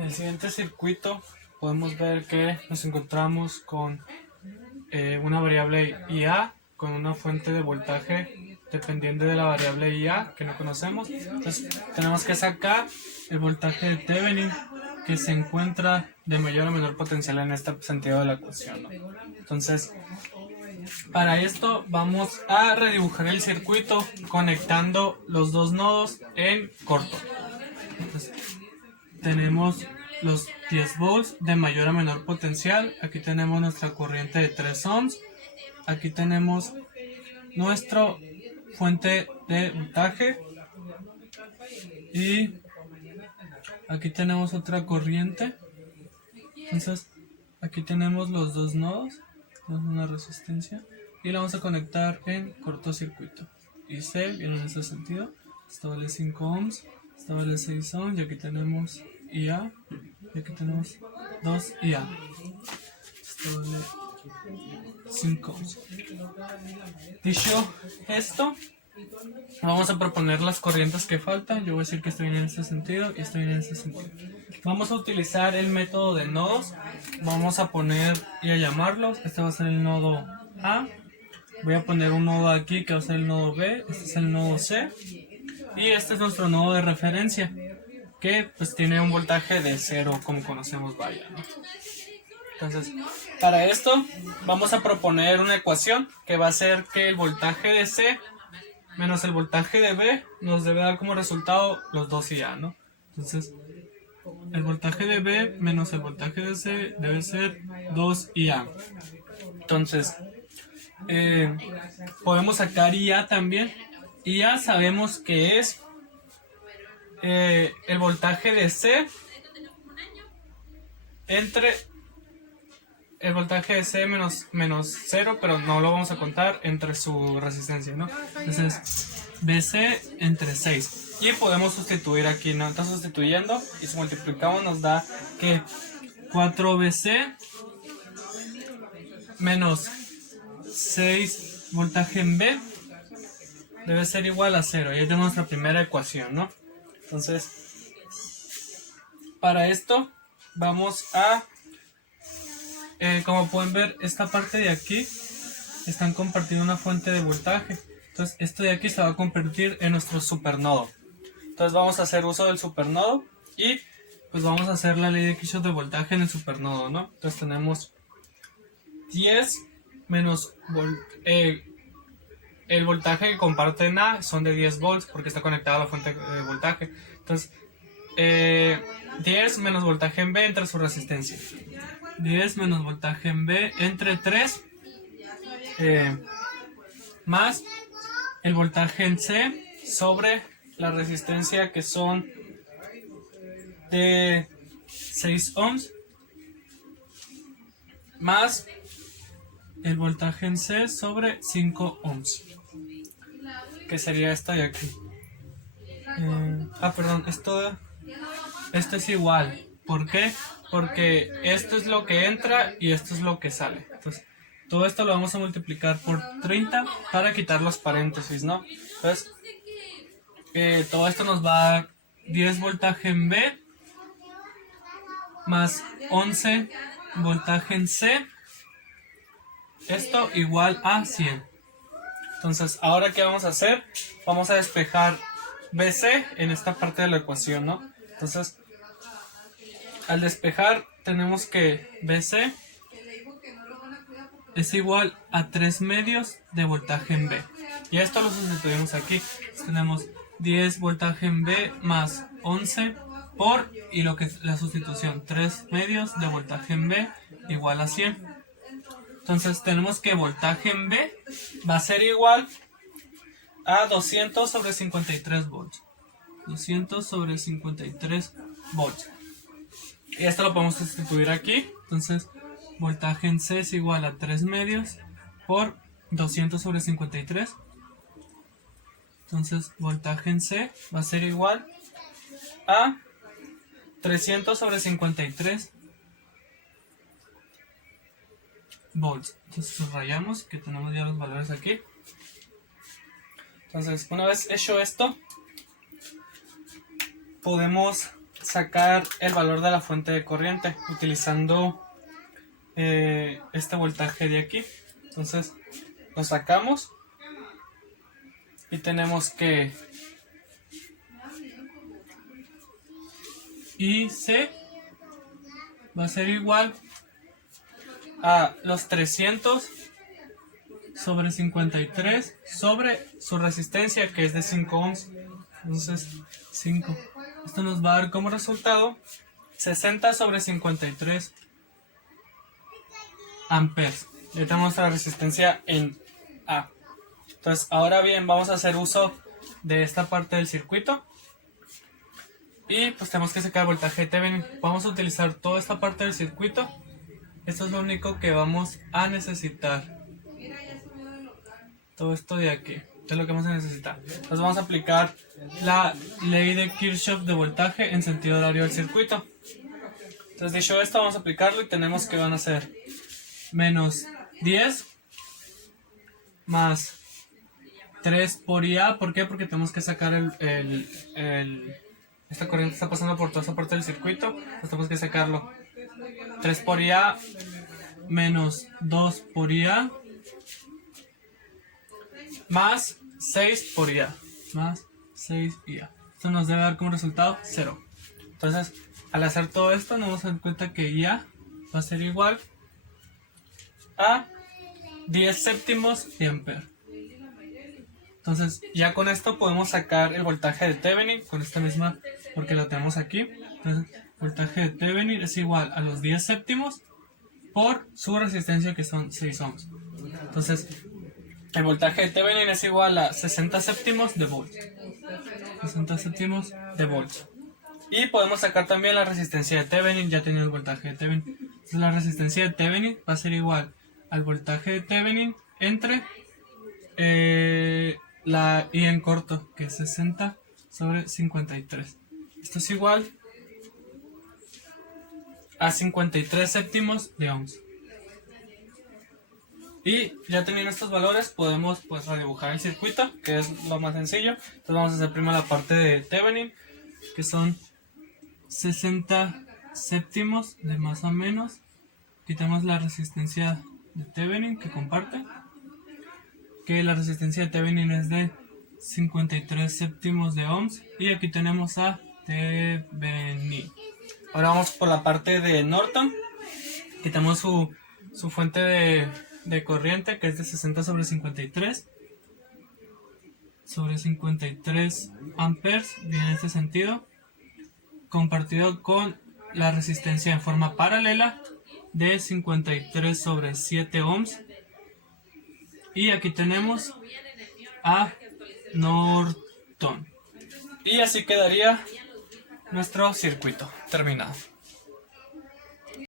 En el siguiente circuito podemos ver que nos encontramos con una variable IA con una fuente de voltaje dependiente de la variable IA que no conocemos. Entonces tenemos que sacar el voltaje de Thevenin que se encuentra de mayor o menor potencial en este sentido de la ecuación, ¿no? Entonces para esto vamos a redibujar el circuito conectando los dos nodos en corto. Entonces, tenemos los 10 volts de mayor a menor potencial. Aquí tenemos nuestra corriente de 3 ohms. Aquí tenemos nuestra fuente de voltaje. Y aquí tenemos otra corriente. Entonces, aquí tenemos los dos nodos. Una resistencia. Y la vamos a conectar en cortocircuito. Y C viene en ese sentido. Esto vale 5 ohms. Esto vale 6 ohms. Y aquí tenemos IA. Y aquí tenemos 2 IA. Esto vale 5 ohms. Dicho esto, vamos a proponer las corrientes que faltan. Yo voy a decir que esto viene en este sentido y esto viene en este sentido. Vamos a utilizar el método de nodos. Vamos a poner y a llamarlos. Este va a ser el nodo A. Voy a poner un nodo aquí que va a ser el nodo B. Este es el nodo C. Y este es nuestro nodo de referencia, que pues tiene un voltaje de 0 como conocemos, vaya, ¿no? Entonces, para esto vamos a proponer una ecuación que va a ser que el voltaje de C menos el voltaje de B nos debe dar como resultado los dos IA, ¿no? Entonces, el voltaje de B menos el voltaje de C debe ser 2 IA. Entonces, podemos sacar IA también. IA sabemos que es el voltaje de C entre el voltaje de C menos 0, pero no lo vamos a contar, entre su resistencia, ¿no? Entonces, BC entre 6. Y podemos sustituir aquí, ¿no? Entonces, sustituyendo y si multiplicamos nos da que 4BC menos 6 voltaje en B debe ser igual a 0. Y ahí tenemos nuestra primera ecuación, ¿no? Entonces, para esto vamos a... como pueden ver, esta parte de aquí están compartiendo una fuente de voltaje. Entonces esto de aquí se va a convertir en nuestro supernodo. Entonces vamos a hacer uso del supernodo y pues vamos a hacer la ley de Kirchhoff de voltaje en el supernodo, ¿no? Entonces tenemos 10 menos el voltaje que comparten A son de 10 volts porque está conectado a la fuente de voltaje. Entonces 10 menos voltaje en B entre su resistencia. 10 menos voltaje en B entre 3 más el voltaje en C sobre la resistencia que son de 6 ohms más el voltaje en C sobre 5 ohms, que sería esta de aquí. Perdón, esto es igual. ¿Por qué? Porque esto es lo que entra y esto es lo que sale. Entonces, todo esto lo vamos a multiplicar por 30 para quitar los paréntesis, ¿no? Entonces, todo esto nos va a dar 10 voltaje en B más 11 voltaje en C. Esto igual a 100. Entonces, ahora ¿qué vamos a hacer? Vamos a despejar BC en esta parte de la ecuación, ¿no? Entonces, al despejar tenemos que BC es igual a 3 medios de voltaje en B. Y esto lo sustituimos aquí. Entonces, tenemos 10 voltaje en B más 11 por, y lo que es la sustitución, 3 medios de voltaje en B igual a 100. Entonces tenemos que voltaje en B va a ser igual a 200 sobre 53 volts. 200 sobre 53 volts. Y esto lo podemos sustituir aquí. Entonces voltaje en C es igual a 3 medios por 200 sobre 53. Entonces voltaje en C va a ser igual a 300 sobre 53 volts. Entonces subrayamos que tenemos ya los valores aquí. Entonces, una vez hecho esto, podemos sacar el valor de la fuente de corriente utilizando este voltaje de aquí. Entonces lo sacamos y tenemos que IC va a ser igual a los 300 sobre 53 sobre su resistencia, que es de 5 ohms. Entonces 5. Esto nos va a dar como resultado 60 sobre 53 amperes. Ya tenemos la resistencia en A. Entonces ahora bien, vamos a hacer uso de esta parte del circuito y pues tenemos que sacar el voltaje de Thevenin. Vamos a utilizar toda esta parte del circuito. Esto es lo único que vamos a necesitar. Todo esto de aquí, esto es lo que vamos a necesitar. Entonces vamos a aplicar la ley de Kirchhoff de voltaje en sentido horario del circuito. Entonces dicho esto, vamos a aplicarlo y tenemos que van a ser menos 10 más 3 por IA. ¿Por qué? Porque tenemos que sacar esta corriente está pasando por toda esa parte del circuito. Entonces tenemos que sacarlo. 3 por IA menos 2 por IA más 6 por IA. Más 6 IA. Esto nos debe dar como resultado 0. Entonces, al hacer todo esto, nos vamos a dar cuenta que IA va a ser igual a 10 séptimos de ampere. Entonces, ya con esto podemos sacar el voltaje de Thevenin con esta misma, porque lo tenemos aquí. Entonces, el voltaje de Thevenin es igual a los 10 séptimos por su resistencia, que son 6 ohms. Entonces, el voltaje de Thevenin es igual a 60 séptimos de volts. 60 séptimos de volts. Y podemos sacar también la resistencia de Thevenin, ya teniendo el voltaje de Thevenin. Entonces, la resistencia de Thevenin va a ser igual al voltaje de Thevenin entre la I en corto, que es 60 sobre 53. Esto es igual a 53 séptimos de ohms. Y ya teniendo estos valores podemos pues redibujar el circuito, que es lo más sencillo. Entonces vamos a hacer primero la parte de Thevenin, que son 60 séptimos de más o menos. Quitamos la resistencia de Thevenin que comparte, que la resistencia de Thevenin es de 53 séptimos de ohms. Y aquí tenemos a Thevenin. Ahora vamos por la parte de Norton. Quitamos su fuente de corriente, que es de 60 sobre 53 sobre 53 amperes, bien en este sentido, compartido con la resistencia en forma paralela de 53 sobre 7 ohms. Y aquí tenemos a Norton. Y así quedaría nuestro circuito terminado.